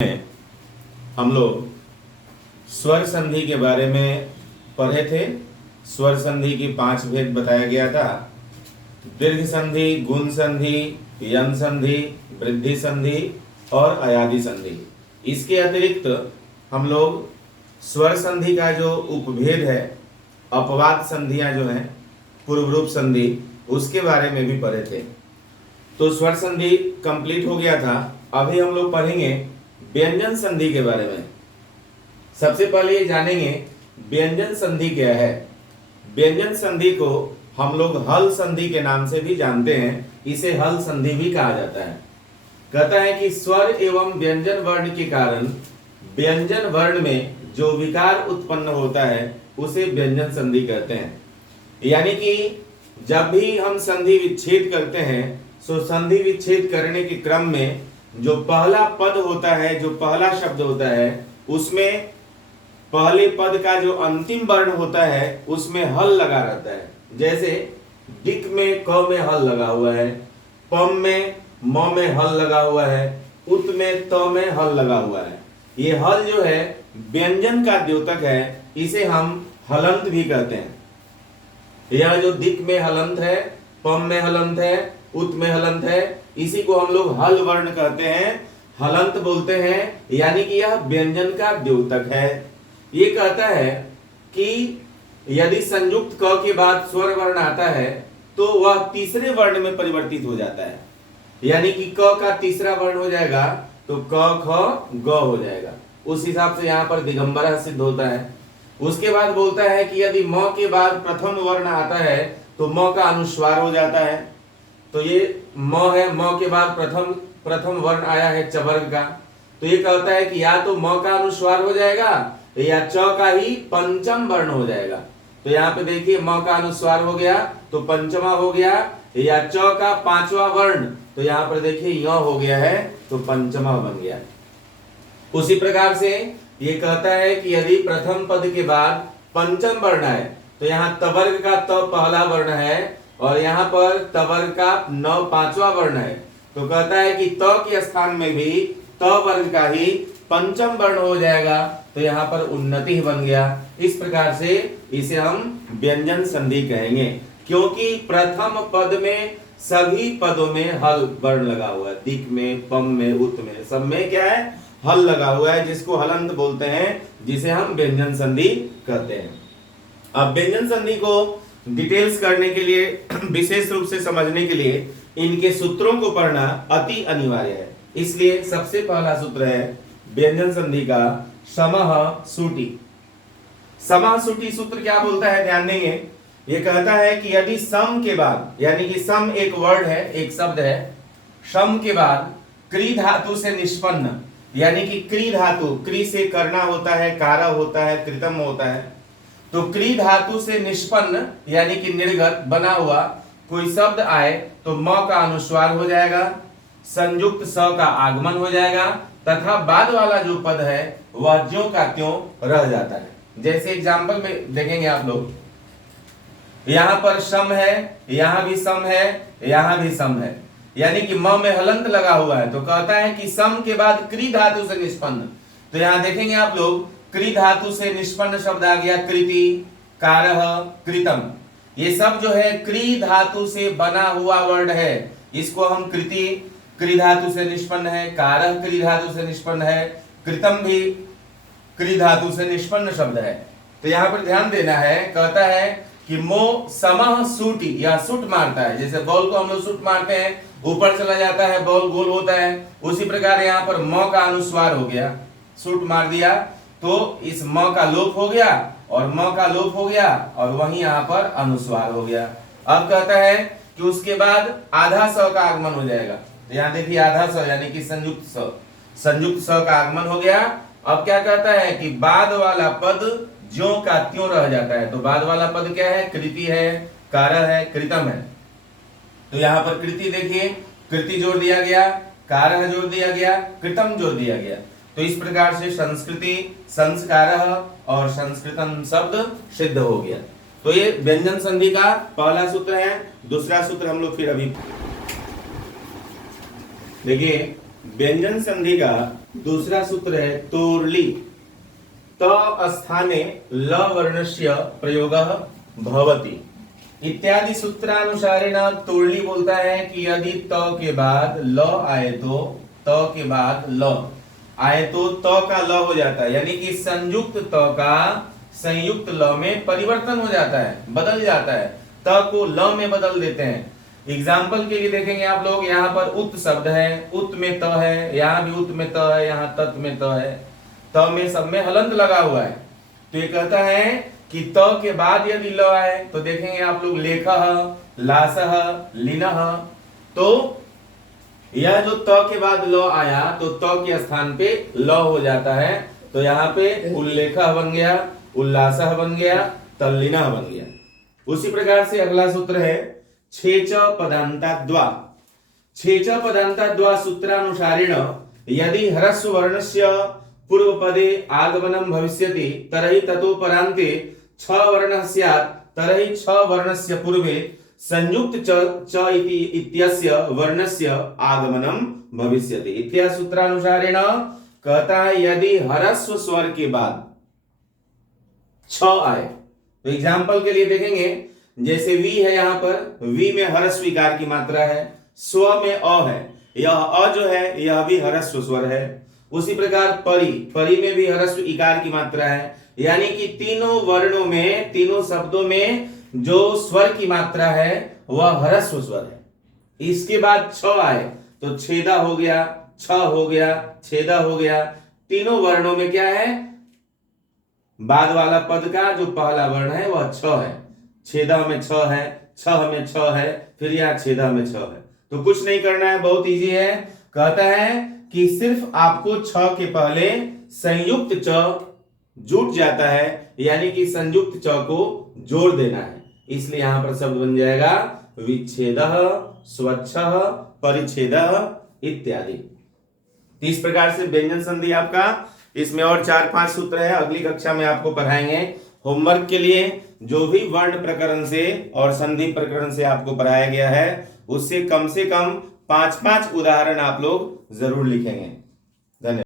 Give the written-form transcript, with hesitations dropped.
में हम लोग स्वर संधि के बारे में पढ़े थे। स्वर संधि की 5 भेद बताया गया था। दीर्घ संधि, गुण संधि, यन संधि, वृद्धि संधि और अयादि संधि। इसके अतिरिक्त हम लोग स्वर संधि का जो उपभेद है, अपवाद संधियां जो हैं, पूर्व रूप संधि, उसके बारे में भी पढ़े थे। तो स्वर संधि कंप्लीट हो गया था। अभी हम लोग पढ़ेंगे व्यंजन संधि के बारे में। सबसे पहले ये जानेंगे व्यंजन संधि क्या है। व्यंजन संधि को हम लोग हल संधि के नाम से भी जानते हैं। इसे हल संधि भी कहा जाता है। कहता है कि स्वर एवं व्यंजन वर्ण के कारण व्यंजन वर्ण में जो विकार उत्पन्न होता है उसे व्यंजन संधि कहते हैं। यानी कि जब भी हम संधि विच्छेद करते हैं तो संधि विच्छेद करने के क्रम में जो पहला पद होता है, जो पहला शब्द होता है, उसमें पहले पद का जो अंतिम वर्ण होता है उसमें हल लगा रहता है। जैसे डिक में क में हल लगा हुआ है, पम में म में हल लगा हुआ है, उत में त में हल लगा हुआ है। ये हल जो है व्यंजन का द्योतक है। इसे हम हलंत भी कहते हैं। यह जो दिक में हलंत है, पम में हलंत है, उत में हलंत है, इसी को हम लोग हल वर्ण कहते हैं, हलंत बोलते हैं। यानी कि यह व्यंजन का द्योतक है। ये कहता है कि यदि संयुक्त क के बाद स्वर वर्ण आता है तो वह तीसरे वर्ण में परिवर्तित हो जाता है। यानी कि क का तीसरा वर्ण हो जाएगा तो क ख ग हो जाएगा। उस हिसाब से यहाँ पर दिगंबरा सिद्ध होता है। उसके बाद बोलता है कि यदि म के बाद प्रथम वर्ण आता है तो म का अनुस्वार हो जाता है। तो ये म है, म के बाद प्रथम वर्ण आया है चवर्ग का। तो ये कहता है कि या तो म का अनुस्वार हो जाएगा या च का ही पंचम वर्ण हो जाएगा। तो यहाँ पे देखिए म का अनुस्वार हो गया तो पंचमा हो गया, या च का पांचवा वर्ण तो यहाँ पर देखिए य हो गया है तो पंचमा बन गया। उसी प्रकार से ये कहता है कि यदि प्रथम पद के बाद पंचम वर्ण है तो यहाँ तवर्ग का त पहला वर्ण है और यहाँ पर तवर्ग का न पांचवा वर्ण है। तो कहता है कि त के स्थान में भी त वर्ग का ही पंचम वर्ण हो जाएगा। तो यहाँ पर उन्नति बन गया। इस प्रकार से इसे हम व्यंजन संधि कहेंगे, क्योंकि प्रथम पद में सभी पदों में हल वर्ण लगा हुआ है। दिक में, पम में, उत में, सब में क्या है? हल लगा हुआ है, जिसको हलंत बोलते हैं, जिसे हम व्यंजन संधि कहते हैं। अब व्यंजन संधि को डिटेल्स करने के लिए, विशेष रूप से समझने के लिए इनके सूत्रों को पढ़ना अति अनिवार्य है। इसलिए सबसे पहला सूत्र है व्यंजन संधि का समः सुटि। समः सुटि सूत्र क्या बोलता है, ध्यान देंगे। ये कहता है कि यदि सम के बाद, यानी कि सम एक वर्ड है, एक शब्द है, सम के बाद क्री धातु से निष्पन्न, यानी कि क्री धातु, क्री से करना होता है, कारक होता है, कृतम होता है। तो क्री धातु से निष्पन्न यानी कि निर्गत बना हुआ कोई शब्द आए तो म का अनुस्वार हो जाएगा, संयुक्त स का आगमन हो जाएगा, तथा बाद वाला जो पद है वह ज्यों का त्यों रह जाता है। जैसे एग्जाम्पल में देखेंगे आप लोग, यहां पर सम है, यहां भी सम है, यहां भी सम है, यानी कि म में हलंत लगा हुआ है। तो कहता है कि सम के बाद क्री धातु से निष्पन्न। तो यहां देखेंगे आप लोग, क्री धातु से निष्पन्न शब्द आ गया कृति, कारह, कृतम। ये सब जो है क्री धातु से बना हुआ वर्ड है। इसको हम कृति क्री धातु से निष्पन्न है, कारह क्री धातु से निष्पन्न है, कृतम भी क्री धातु से निष्पन्न शब्द है। तो यहाँ पर ध्यान देना है। कहता है कि मो समः सुटि, या सुट मारता है। जैसे बॉल को हम लोग सुट मारते हैं, ऊपर चला जाता है, बॉल गोल होता है। उसी प्रकार यहाँ पर म का अनुस्वार हो गया, सुट मार दिया तो इस म का लोप हो गया और म का लोप हो गया और वहीं यहाँ पर अनुस्वार हो गया। अब कहता है कि उसके बाद आधा स का आगमन हो जाएगा। तो यहाँ देखिए आधा स यानी कि संयुक्त स, संयुक्त स का आगमन हो गया। अब क्या कहता है कि बाद वाला पद ज्यों का त्यों रह जाता है। तो बाद वाला पद क्या है? कृति है, कारह है, कृतम है। तो यहाँ पर कृति देखिए, कृति जोड़ दिया गया, कारह जोड़ दिया गया, कृतम जोड़ दिया गया। तो इस प्रकार से संस्कृति, संस्कारः और संस्कृतम शब्द सिद्ध हो गया। तो ये व्यंजन संधि का पहला सूत्र है। दूसरा सूत्र हम लोग फिर अभी देखिए, व्यंजन संधि का दूसरा सूत्र है तोर्ली। त स्थाने ल वर्णस्य प्रयोगः भवति इत्यादि सूत्रानुसारेण तोर्ली बोलता है कि यदि त के बाद ल आए तो त के बाद ल आए तो त का ल हो जाता है, यानी कि संयुक्त त का संयुक्त ल में परिवर्तन हो जाता है, बदल जाता है, त को ल में बदल देते हैं। एग्जाम्पल के लिए देखेंगे आप लोग, यहाँ पर उत शब्द है, उत में त है, यहाँ भी उत में त है, यहाँ तत में त है, त में सब में हलंत लगा हुआ है। तो ये कहता है कि त के बाद यदि ल आए तो देखेंगे आप लोग लेखः, लासः, लिनः। तो यह जो त के बाद ल आया तो त के स्थान पे ल हो जाता है। तो यहाँ पे उल्लेखः बन गया, उल्लासः बन गया, तल्लिनः बन गया। उसी प्रकार से अगला सूत्र है छेच पदान्ताद्वा। छेच पदान्ताद्वा सूत्रानुसारेण यदि ह्रस्व वर्णस्य पूर्व पदे आगमनं भविष्यति तर्हि ततो परान्ते छ वर्णः स्यात् तर्हि छ वर्णस्य पूर्वे संयुक्त च इत्यस्य वर्णस्य आगमनं भविष्यति। इत्यादि सूत्रानुसारेण कहता है यदि ह्रस्व स्वर के बाद छ आए तो एग्जाम्पल के लिए देखेंगे, जैसे वी है, यहाँ पर वी में ह्रस्व इकार की मात्रा है, स्व में अ है, यह अ जो है यह भी ह्रस्व स्वर है। उसी प्रकार परी, परी में भी ह्रस्व इकार की मात्रा है, यानी कि तीनों वर्णों में, तीनों शब्दों में जो स्वर की मात्रा है वह ह्रस्व स्वर है। इसके बाद छ आए तो छेदा हो गया, छ हो गया, छेदा हो गया। तीनों वर्णों में क्या है, बाद वाला पद का जो पहला वर्ण है वह छ है, छेदा में छ है, छह में छ है, फिर यहाँ छेदा में छ है। तो कुछ नहीं करना है, बहुत इजी है। कहता है कि सिर्फ आपको छ के पहले संयुक्त च जुट जाता है, यानी कि संयुक्त च को जोड़ देना है, इसलिए यहां पर शब्द बन जाएगा विच्छेदः, स्वच्छः, परिच्छेदः इत्यादि। इस प्रकार से व्यंजन संधि आपका, इसमें और 4-5 सूत्र है, अगली कक्षा में आपको पढ़ाएंगे। होमवर्क के लिए जो भी वर्ण प्रकरण से और संधि प्रकरण से आपको पढ़ाया गया है उससे कम 5-5 उदाहरण आप लोग जरूर लिखेंगे। धन्यवाद।